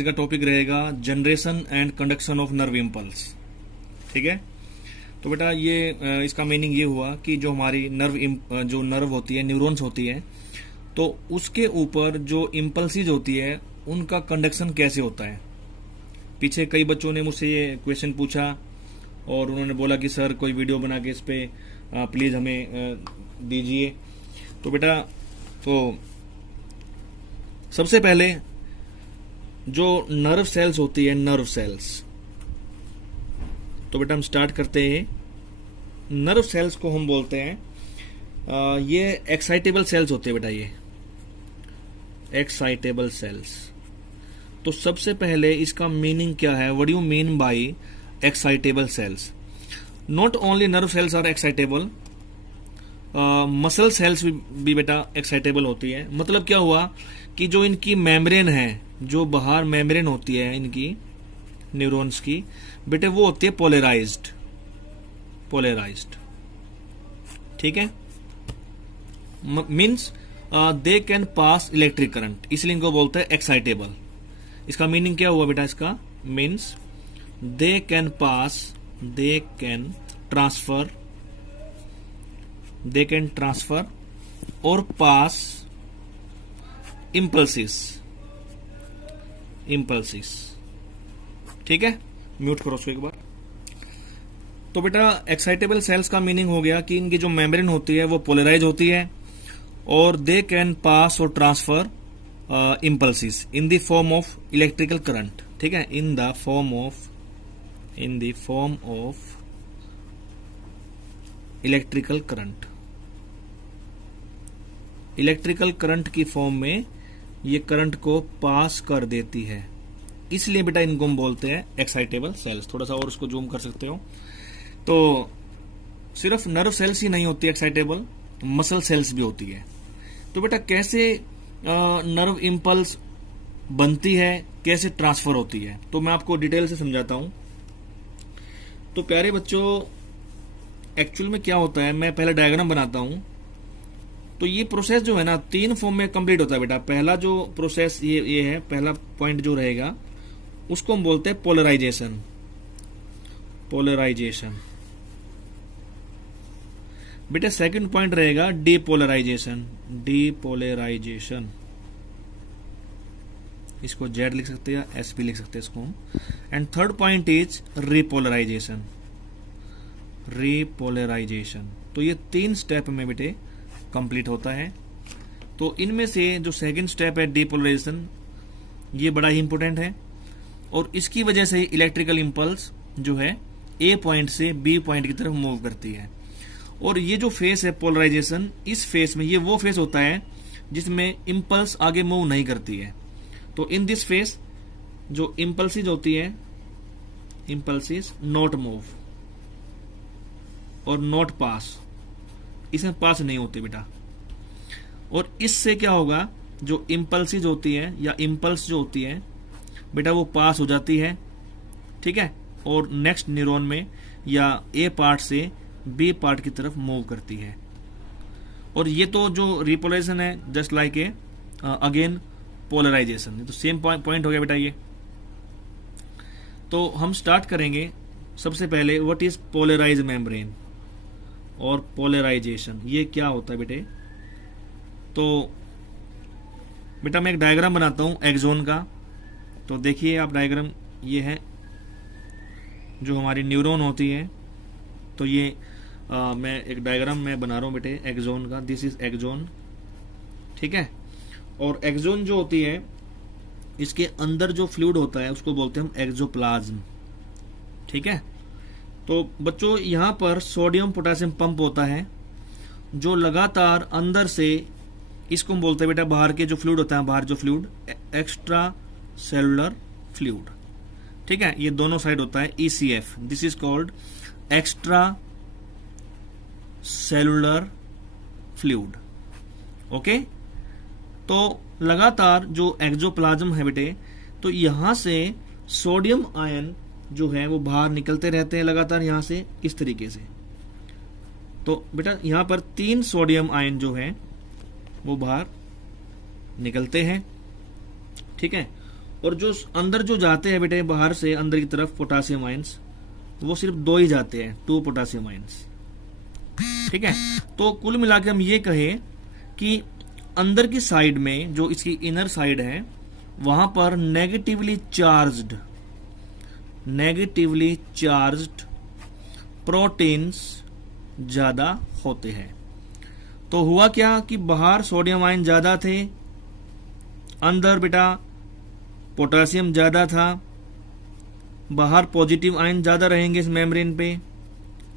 आज का टॉपिक रहेगा generation and conduction of nerve impulse. ठीक है, तो बेटा ये इसका मीनिंग ये हुआ कि जो हमारी जो नर्व होती है, न्यूरॉन्स होती है, तो उसके ऊपर जो इम्पल्सिज होती है उनका कंडक्शन कैसे होता है। पीछे कई बच्चों ने मुझसे ये क्वेश्चन पूछा और उन्होंने बोला कि सर कोई वीडियो बना के इस पे प्लीज हमें दीजिए। तो बेटा तो सबसे पहले जो नर्व सेल्स होती है, नर्व सेल्स, तो बेटा हम स्टार्ट करते हैं। नर्व सेल्स को हम बोलते हैं ये एक्साइटेबल सेल्स होते हैं बेटा, ये एक्साइटेबल सेल्स। तो सबसे पहले इसका मीनिंग क्या है, what do you mean by excitable cells. Not only nerve cells are excitable, muscle cells भी बेटा एक्साइटेबल होती है। मतलब क्या हुआ कि जो इनकी मेम्ब्रेन है, जो बाहर मेम्ब्रेन होती है इनकी न्यूरॉन्स की, बेटे वो होती है पोलराइज्ड। ठीक है, means they can pass electric current, इसलिए इनको बोलते हैं एक्साइटेबल। इसका मीनिंग क्या हुआ बेटा, इसका मीन्स दे कैन ट्रांसफर और पास इम्पल्सिस। ठीक है, म्यूट करो उसको एक बार। तो बेटा एक्साइटेबल सेल्स का मीनिंग हो गया कि इनकी जो मेम्ब्रेन होती है वो पोलराइज होती है और दे कैन पास और transfer impulses in the form of electrical current. ठीक है, in the form of electrical current की फॉर्म में ये करंट को पास कर देती है, इसलिए बेटा इनको हम बोलते हैं एक्साइटेबल सेल्स। थोड़ा सा और उसको जूम कर सकते हो। तो सिर्फ नर्व सेल्स ही नहीं होती एक्साइटेबल, मसल सेल्स भी होती है। तो बेटा कैसे नर्व इम्पल्स बनती है, कैसे ट्रांसफर होती है, तो मैं आपको डिटेल से समझाता हूं। तो प्यारे बच्चों, एक्चुअल में क्या होता है, मैं पहले डायग्राम बनाता हूं। तो ये प्रोसेस जो है ना, 3 फॉर्म में कंप्लीट होता है बेटा। पहला जो प्रोसेस ये है, पहला पॉइंट जो रहेगा उसको हम बोलते हैं पोलराइजेशन। बेटा सेकंड पॉइंट रहेगा डीपोलराइजेशन। इसको जेड लिख सकते हैं, एस भी लिख सकते हैं इसको हम। And third point is repolarization. तो ये 3 स्टेप में बेटे कंप्लीट होता है। तो इनमें से जो सेकंड स्टेप है डीपोलराइजेशन, ये बड़ा ही इंपॉर्टेंट है और इसकी वजह से इलेक्ट्रिकल इंपल्स जो है ए पॉइंट से बी पॉइंट की तरफ मूव करती है। और ये जो फेस है पोलराइजेशन, इस फेस में, ये वो फेस होता है जिसमें इंपल्स आगे मूव नहीं करती है। तो इन दिस फेस जो इंपल्सिज होती है, इंपल्सिज नॉट मूव और नॉट पास, इसमें पास नहीं होते बेटा। और इससे क्या होगा, जो इंपल्सिज होती है या इंपल्स जो होती है बेटा, वो पास हो जाती है। ठीक है, और नेक्स्ट न्यूरॉन में या ए पार्ट से बी पार्ट की तरफ मूव करती है। और ये तो जो रिपोलराइजेशन है, just like a again polarization, तो सेम पॉइंट हो गया बेटा ये। तो हम स्टार्ट करेंगे सबसे पहले, व्हाट इज पोलराइज मेम्ब्रेन और पोलराइजेशन, ये क्या होता है बेटे। तो बेटा मैं एक डायग्राम बनाता हूं एक्सोन का। तो देखिए आप डायग्राम, ये है जो हमारी न्यूरॉन होती है। तो ये मैं एक डायग्राम में बना रहा हूं बेटे एक्सोन का। This is axon. ठीक है, और एक्सोन जो होती है, इसके अंदर जो फ्लूइड होता है उसको बोलते हैं हम एक्सोप्लाज्म। ठीक है, तो बच्चों यहाँ पर सोडियम पोटेशियम पंप होता है जो लगातार अंदर से, इसको हम बोलते हैं बेटा बाहर के जो फ्लूइड होता है, बाहर जो फ्लूइड, एक्स्ट्रा सेलुलर फ्लूइड। ठीक है, ये दोनों साइड होता है ECF, this is called extra cellular fluid. Okay, तो लगातार जो एक्सोप्लाज्म है बेटे, तो यहां से सोडियम आयन जो है वो बाहर निकलते रहते हैं लगातार यहां से, इस तरीके से। तो बेटा यहां पर 3 सोडियम आयन जो है वो बाहर निकलते हैं। ठीक है, और जो अंदर जो जाते हैं बेटे बाहर से अंदर की तरफ पोटासियम आयंस, वो सिर्फ 2 ही जाते हैं, 2 पोटासियम आयंस। ठीक है, तो कुल मिला के हम ये कहें कि अंदर की साइड में जो इसकी इनर साइड है वहां पर नेगेटिवली चार्ज्ड प्रोटीन्स ज्यादा होते हैं। तो हुआ क्या कि बाहर सोडियम आयन ज्यादा थे, अंदर बेटा पोटेशियम ज्यादा था। बाहर पॉजिटिव आयन ज्यादा रहेंगे इस मेम्ब्रेन पे,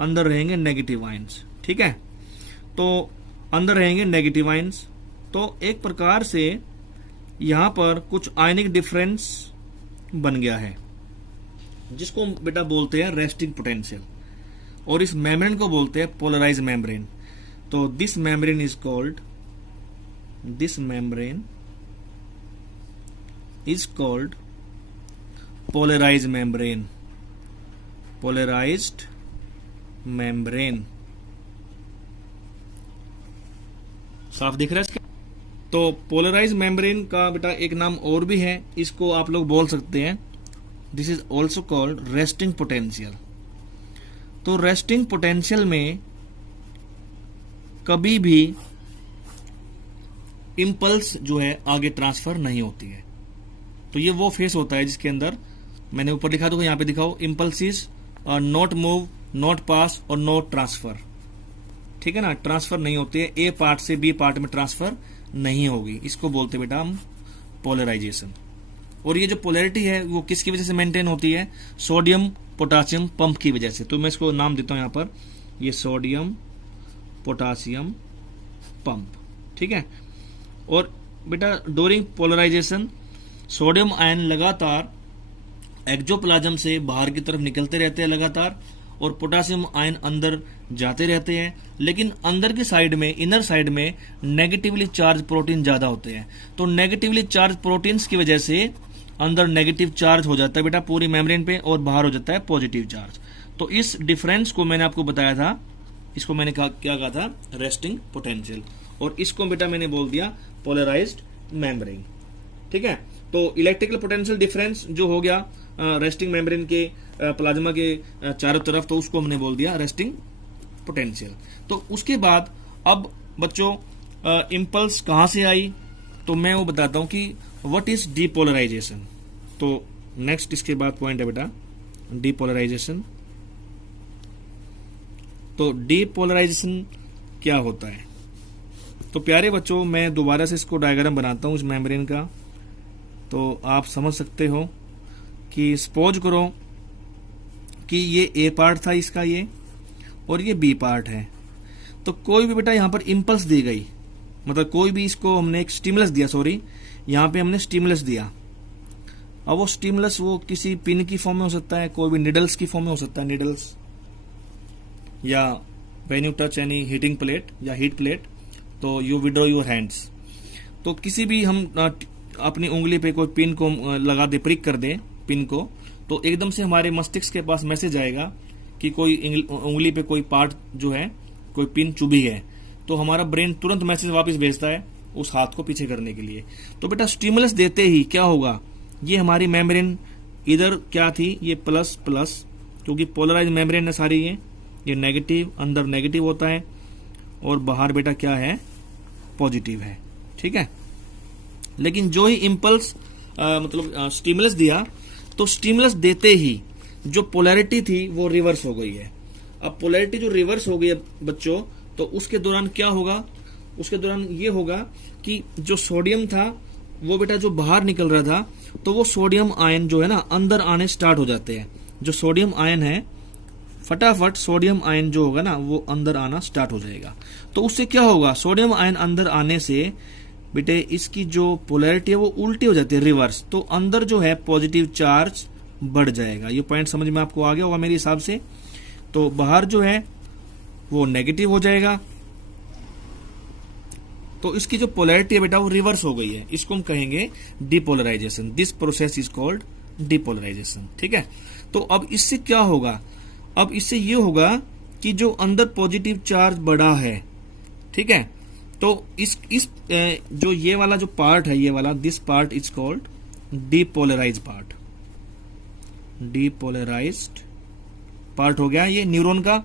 अंदर रहेंगे नेगेटिव आयंस। ठीक है, तो अंदर रहेंगे नेगेटिव आयंस। तो एक प्रकार से यहां पर कुछ आयनिक डिफरेंस बन गया है, जिसको बेटा बोलते हैं रेस्टिंग पोटेंशियल, और इस मेम्ब्रेन को बोलते हैं पोलराइज मेम्ब्रेन। तो this membrane is called polarize membrane. साफ दिख रहा है इसका? तो पोलराइज मेम्ब्रेन का बेटा एक नाम और भी है, इसको आप लोग बोल सकते हैं, this is also called resting potential. तो रेस्टिंग पोटेंशियल में कभी भी इंपल्स जो है आगे ट्रांसफर नहीं होती है। तो ये वो फेस होता है जिसके अंदर मैंने ऊपर लिखा, तो यहां पे दिखाओ, impulses not move, not pass और नॉट ट्रांसफर। ठीक है ना, ट्रांसफर नहीं होती है, ए पार्ट से बी पार्ट में ट्रांसफर नहीं होगी, इसको बोलते बेटा हम पोलराइजेशन। और ये जो पोलैरिटी है वो किसकी वजह से मेंटेन होती है? सोडियम पोटासियम पंप की वजह से। तो मैं इसको नाम देता हूं यहां पर, ये सोडियम पोटासियम पंप। ठीक है, और बेटा ड्यूरिंग पोलराइजेशन सोडियम आयन लगातार एक्सोप्लाज्म से बाहर की तरफ निकलते रहते हैं लगातार, और पोटासियम आयन अंदर जाते रहते हैं, लेकिन अंदर की साइड में, इनर साइड में नेगेटिवली चार्ज प्रोटीन ज्यादा होते हैं। तो नेगेटिवली चार्ज प्रोटीन्स की वजह से अंदर नेगेटिव चार्ज हो जाता है बेटा पूरी मेम्ब्रेन पे, और बाहर हो जाता है पॉजिटिव चार्ज। तो इस डिफरेंस को मैंने आपको बताया था, इसको मैंने क्या कहा था? रेस्टिंग पोटेंशियल, और इसको बेटा मैंने बोल दिया पोलराइज्ड मेम्ब्रेन। ठीक है, तो इलेक्ट्रिकल पोटेंशियल डिफरेंस जो हो गया रेस्टिंग मेम्ब्रेन के प्लाज्मा के चारों तरफ, तो उसको हमने बोल दिया रेस्टिंग पोटेंशियल। तो उसके बाद अब बच्चों इंपल्स कहां से आई, तो मैं वो बताता हूं कि व्हाट इज डीपोलराइजेशन। तो नेक्स्ट इसके बाद पॉइंट है बेटा डीपोलराइजेशन। तो डीपोलराइजेशन क्या होता है? तो प्यारे बच्चों, मैं दोबारा से इसको डायग्राम बनाता हूं इस मेम्ब्रेन का, तो आप समझ सकते हो कि सपोज करो कि ये ए पार्ट था इसका, ये और ये बी पार्ट है। तो कोई भी बेटा यहां पर इंपल्स दी गई, मतलब कोई भी इसको हमने एक स्टिमुलस दिया, सॉरी यहां पे हमने स्टिमुलस दिया। अब वो स्टिमुलस वो किसी पिन की फॉर्म में हो सकता है, कोई भी निडल्स की फॉर्म में हो सकता है, निडल्स, या when you touch any heating plate या हीट प्लेट तो यू विड्रॉ योर हैंड्स। तो किसी भी हम अपनी उंगली पे कोई पिन को लगा दे, प्रिक कर दे पिन को, तो एकदम से हमारे मस्तिष्क के पास मैसेज आएगा कि कोई उंगली पे कोई पार्ट जो है, कोई पिन चुभी है। तो हमारा ब्रेन तुरंत मैसेज वापस भेजता है उस हाथ को पीछे करने के लिए। तो बेटा स्टिमुलस देते ही क्या होगा, ये हमारी मेम्ब्रेन इधर क्या थी, ये प्लस प्लस, क्योंकि पोलराइज मेम्ब्रेन है सारी, ये नेगेटिव, अंदर नेगेटिव होता है और बाहर बेटा क्या है, पॉजिटिव है। ठीक है, लेकिन जो ही इंपल्स मतलब स्टिमुलस दिया, तो स्टिमुलस देते ही जो पोलैरिटी थी वो रिवर्स हो गई है। अब पोलैरिटी जो रिवर्स हो गई है बच्चों, तो उसके दौरान क्या होगा, उसके दौरान ये होगा कि जो सोडियम था वो बेटा जो बाहर निकल रहा था, तो वो सोडियम आयन जो है ना अंदर आने स्टार्ट हो जाते हैं। जो सोडियम आयन है, फटाफट सोडियम आयन जो होगा ना वो अंदर आना स्टार्ट हो जाएगा। तो उससे क्या होगा, सोडियम आयन अंदर आने से बेटे इसकी जो पोलैरिटी है वो उल्टी हो जाती है, रिवर्स। तो अंदर जो है पॉजिटिव चार्ज बढ़ जाएगा। ये पॉइंट समझ में आपको आ गया होगा मेरे हिसाब से। तो बाहर जो है वो नेगेटिव हो जाएगा, तो इसकी जो पोलैरिटी है बेटा वो रिवर्स हो गई है, इसको हम कहेंगे depolarization. This process is called depolarization. ठीक है, तो अब इससे क्या होगा, अब इससे ये होगा कि जो अंदर पॉजिटिव चार्ज बढ़ा है, ठीक है, तो इस जो ये वाला जो पार्ट है, ये वाला, this part is called depolarize part, depolarized part हो गया ये न्यूरॉन का।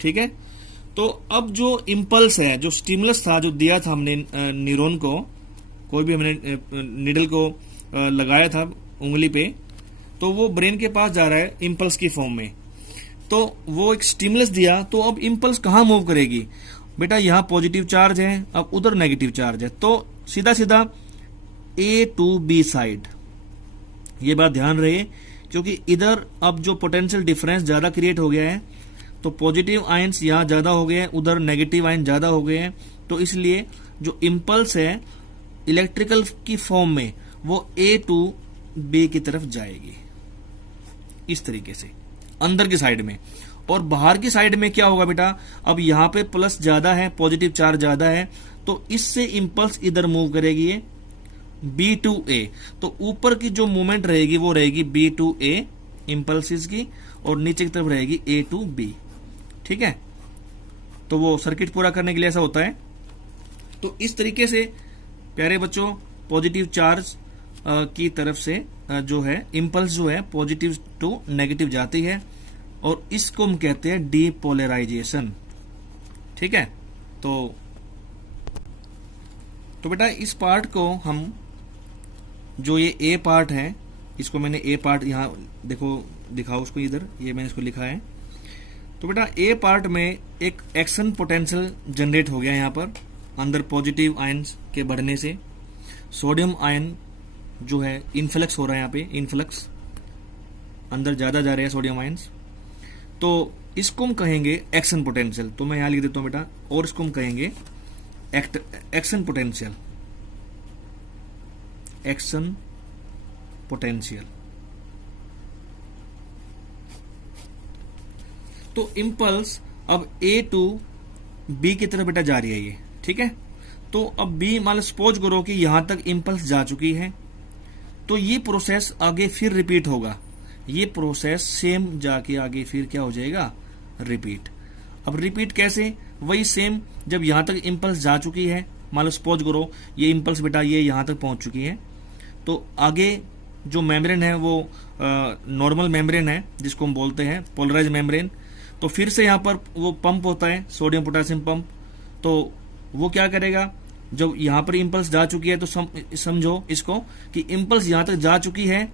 ठीक है, तो अब जो इम्पल्स है, जो स्टिमुलस था, जो दिया था हमने न्यूरॉन को, कोई भी हमने निडल को लगाया था उंगली पे, तो वो ब्रेन के पास जा रहा है इम्पल्स की फॉर्म में। तो वो एक स्टिमुलस दिया, तो अब इम्पल्स कहां मूव करेगी बेटा, यहां पॉजिटिव चार्ज है, अब उधर नेगेटिव चार्ज है, तो सीधा सीधा ए टू बी साइड। ये बात ध्यान रहे, क्योंकि इधर अब जो पोटेंशियल डिफरेंस ज्यादा क्रिएट हो गया है, तो पॉजिटिव आयंस यहां ज्यादा हो गए हैं, उधर नेगेटिव आयन ज्यादा हो गए हैं, तो इसलिए जो इम्पल्स है इलेक्ट्रिकल की फॉर्म में वो ए टू बी की तरफ जाएगी, इस तरीके से अंदर की साइड में। और बाहर की साइड में क्या होगा बेटा, अब यहां पे प्लस ज्यादा है, पॉजिटिव चार्ज ज्यादा है, तो इससे इंपल्स इधर मूव करेगी ये बी टू ए। तो ऊपर की जो मूवमेंट रहेगी वो रहेगी बी टू ए इंपल्सिस की, और नीचे की तरफ रहेगी ए टू बी। ठीक है, तो वो सर्किट पूरा करने के लिए ऐसा होता है। तो इस तरीके से प्यारे बच्चों पॉजिटिव चार्ज की तरफ से जो है इंपल्स जो है पॉजिटिव टू नेगेटिव जाती है, और इसको हम कहते हैं डीपोलराइजेशन। ठीक है, तो बेटा इस पार्ट को हम, जो ये ए पार्ट है, इसको मैंने ए पार्ट यहां देखो, दिखाओ उसको इधर, ये मैंने इसको लिखा है। तो बेटा ए पार्ट में एक एक्शन पोटेंशियल जनरेट हो गया यहां पर, अंदर पॉजिटिव आयंस के बढ़ने से सोडियम आयन जो है इनफ्लक्स हो रहा है, यहाँ पे इनफ्लक्स अंदर ज्यादा जा रहे हैं सोडियम आयंस, तो इसको हम कहेंगे एक्शन पोटेंशियल। तो मैं यहां लिख देता हूं बेटा, और इसको हम कहेंगे एक्शन पोटेंशियल, एक्शन पोटेंशियल। तो इंपल्स अब ए टू बी की तरफ बेटा जा रही है ये। ठीक है, तो अब बी मान लो सपोज करो कि यहां तक इंपल्स जा चुकी है, तो ये प्रोसेस आगे फिर रिपीट होगा, ये प्रोसेस सेम जाके आगे फिर क्या हो जाएगा, रिपीट। अब रिपीट कैसे, वही सेम, जब यहां तक इंपल्स जा चुकी है, मान लो सपोज करो ये इंपल्स बेटा ये यहां तक पहुंच चुकी है, तो आगे जो मेम्ब्रेन है वो नॉर्मल मेम्ब्रेन है, जिसको हम बोलते हैं पोलराइज मेम्ब्रेन। तो फिर से यहां पर वो पंप होता है, सोडियम पोटेशियम पंप। तो वो क्या करेगा, जब यहां पर इंपल्स जा चुकी है, तो समझो इसको कि इंपल्स यहां तक जा चुकी है,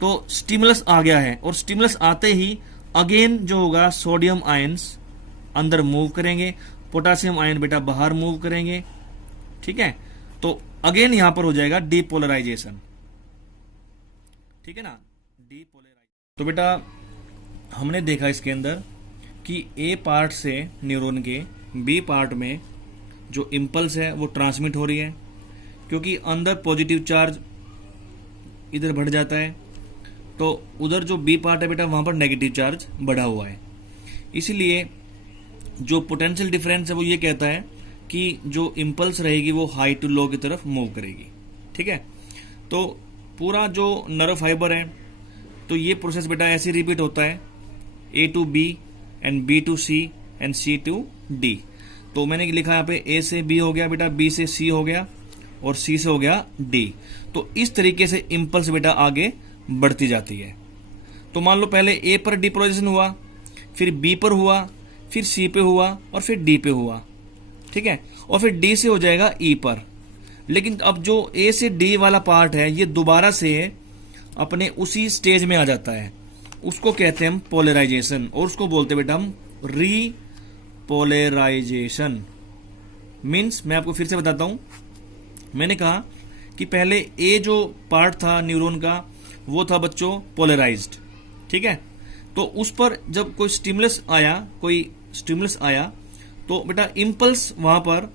तो स्टिमुलस आ गया है, और स्टिमुलस आते ही अगेन जो होगा सोडियम आयंस अंदर मूव करेंगे, पोटेशियम आयन बेटा बाहर मूव करेंगे। ठीक है, तो अगेन यहां पर हो जाएगा डीपोलराइजेशन। ठीक है ना, डीपोलराइजेशन। तो बेटा हमने देखा इसके अंदर कि ए पार्ट से न्यूरॉन के बी पार्ट में जो इंपल्स है वो ट्रांसमिट हो रही है, क्योंकि अंदर पॉजिटिव चार्ज इधर बढ़ जाता है, तो उधर जो बी पार्ट है बेटा वहां पर नेगेटिव चार्ज बढ़ा हुआ है। इसलिए जो पोटेंशियल डिफरेंस है वो ये कहता है कि जो इंपल्स रहेगी वो हाई टू लो की तरफ मूव करेगी। ठीक है, तो पूरा जो नर्व फाइबर है, तो ये प्रोसेस बेटा ऐसे रिपीट होता है, A to B and B to C and C to D. तो मैंने लिखा यहाँ पे ए से बी हो गया बेटा, बी से सी हो गया, और सी से हो गया डी। तो इस तरीके से इंपल्स बेटा आगे बढ़ती जाती है। तो मान लो पहले ए पर डिपोलराइजेशन हुआ, फिर बी पर हुआ, फिर सी पे हुआ, और फिर डी पे हुआ। ठीक है, और फिर डी से हो जाएगा ई पर। लेकिन अब जो ए से डी वाला पार्ट है ये दोबारा से अपने उसी स्टेज में आ जाता है, उसको कहते हैं हम पोलराइजेशन, और उसको बोलते हैं बेटा हम रीपोलराइजेशन। मीन्स मैं आपको फिर से बताता हूं, मैंने कहा कि पहले ए जो पार्ट था न्यूरॉन का वो था बच्चों पोलराइज्ड। ठीक है, तो उस पर जब कोई स्टिमुलस आया तो बेटा इंपल्स वहां पर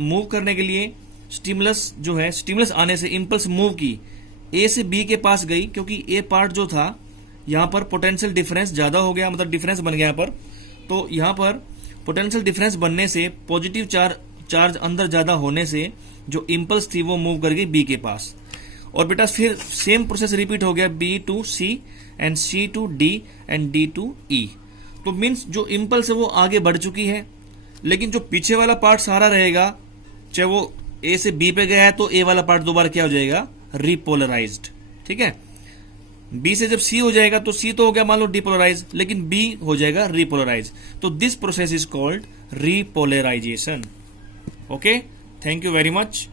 मूव करने के लिए स्टिमुलस आने से इंपल्स मूव की, ए से बी के पास गई, क्योंकि ए पार्ट जो था यहां पर पोटेंशियल डिफरेंस ज्यादा हो गया, मतलब डिफरेंस बन गया यहाँ पर। तो यहां पर पोटेंशियल डिफरेंस बनने से पॉजिटिव चार्ज अंदर ज्यादा होने से जो इंपल्स थी वो मूव कर गई बी के पास, और बेटा फिर सेम प्रोसेस रिपीट हो गया B to C and C to D and D to E. तो मीन्स जो इंपल्स है वो आगे बढ़ चुकी है, लेकिन जो पीछे वाला पार्ट सारा रहेगा, चाहे वो ए से बी पे गया है तो ए वाला पार्ट दोबारा क्या हो जाएगा, रिपोलराइज्ड। ठीक है, बी से जब सी हो जाएगा तो सी तो हो गया मान लो डिपोलराइज, लेकिन बी हो जाएगा रिपोलराइज। तो this process is called repolarization. Okay, thank you very much.